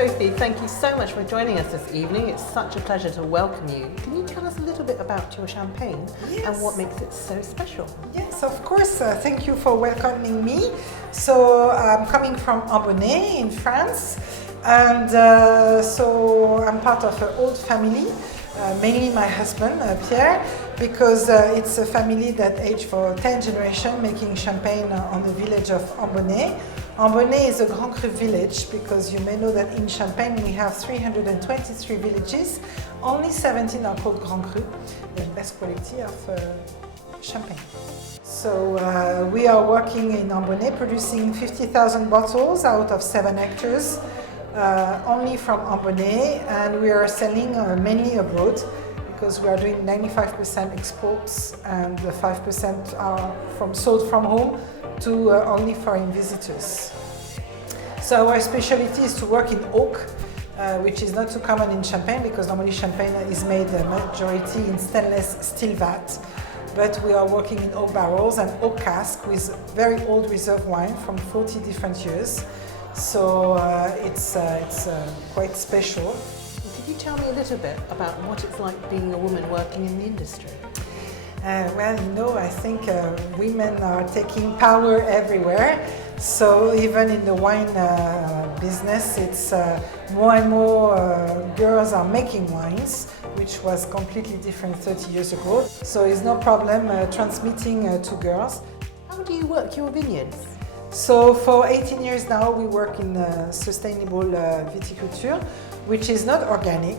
Sophie, thank you so much for joining us this evening. It's such a pleasure to welcome you. Can you tell us a little bit about your champagne and what makes it so special? Yes, of course. Thank you for welcoming me. So I'm coming from Ambonnay in France, and so I'm part of an old family, mainly my husband, Pierre, because it's a family that aged for 10 generations making champagne on the village of Ambonnay. Ambonnay is a Grand Cru village because you may know that in Champagne we have 323 villages. Only 17 are called Grand Cru, the best quality of champagne. So we are working in Ambonnay producing 50,000 bottles out of 7 hectares, only from Ambonnay, and we are selling mainly abroad because we are doing 95% exports and 5% are sold from home to only foreign visitors. So our specialty is to work in oak, which is not too common in Champagne because normally Champagne is made majority in stainless steel vat. But we are working in oak barrels and oak cask with very old reserve wine from 40 different years. So it's quite special. Could you tell me a little bit about what it's like being a woman working in the industry? Well, you know, I think women are taking power everywhere. So even in the wine business, it's more and more girls are making wines, which was completely different 30 years ago. So it's no problem transmitting to girls. How do you work your vineyards? So for 18 years now, we work in sustainable viticulture, which is not organic.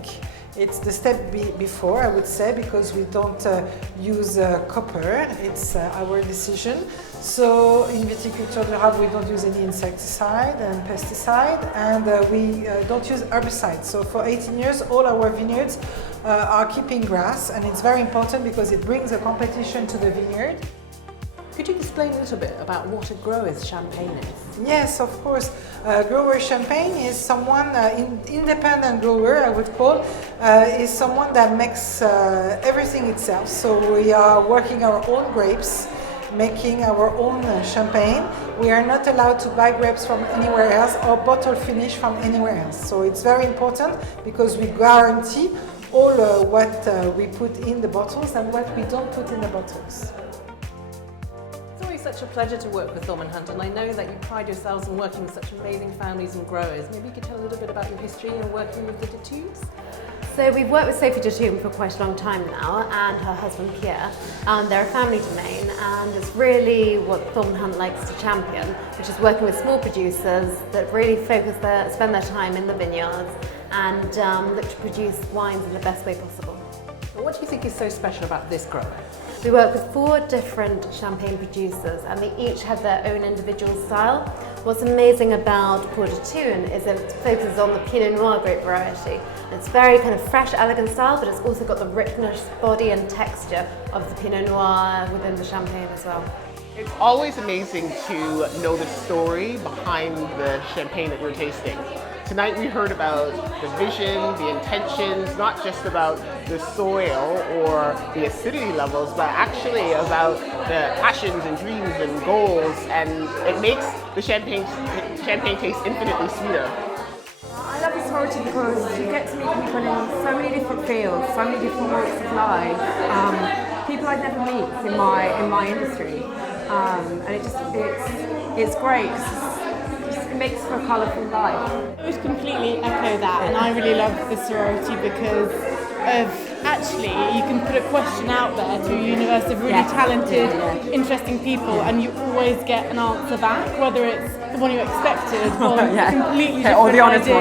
It's the step before, I would say, because we don't use copper. It's our decision. So in viticulture durable, we don't use any insecticide and pesticide, and we don't use herbicides. So for 18 years, all our vineyards are keeping grass, and it's very important because it brings a competition to the vineyard. Could you explain a little bit about what a grower's champagne is? Yes, of course. Grower champagne is someone, independent grower I would call, is someone that makes everything itself. So we are working our own grapes, making our own champagne. We are not allowed to buy grapes from anywhere else or bottle finish from anywhere else. So it's very important because we guarantee all what we put in the bottles and what we don't put in the bottles. Such a pleasure to work with Thorman, and I know that you pride yourselves in working with such amazing families and growers. Maybe you could tell a little bit about your history in working with the Déthunes? So we've worked with Sophie Déthune for quite a long time now, and her husband Pierre. They're a family domain, and it's really what Thorman likes to champion, which is working with small producers that really spend their time in the vineyards and look to produce wines in the best way possible. Well, what do you think is so special about this grower? We work with 4 different champagne producers, and they each have their own individual style. What's amazing about Paul Déthune is that it focuses on the Pinot Noir grape variety. It's very kind of fresh, elegant style, but it's also got the richness, body and texture of the Pinot Noir within the champagne as well. It's always amazing to know the story behind the champagne that we're tasting. Tonight we heard about the vision, the intentions, not just about the soil or the acidity levels, but actually about the passions and dreams and goals, and it makes the champagne taste infinitely sweeter. I love the sorority because you get to meet people in so many different fields, so many different walks of life, people I'd never meet in my industry, and it's great. It makes for a colourful life. I would completely echo that, and I really love the sorority because of actually you can put a question out there to a universe of really talented, interesting people, and you always get an answer back, whether it's the one you expected or completely different or the honest idea.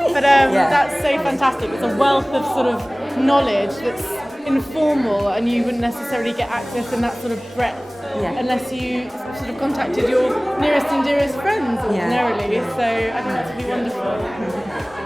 one. But that's so fantastic. It's a wealth of sort of knowledge that's informal, and you wouldn't necessarily get access in that sort of breadth unless you sort of contacted your nearest and dearest friends ordinarily. So I think that's really wonderful.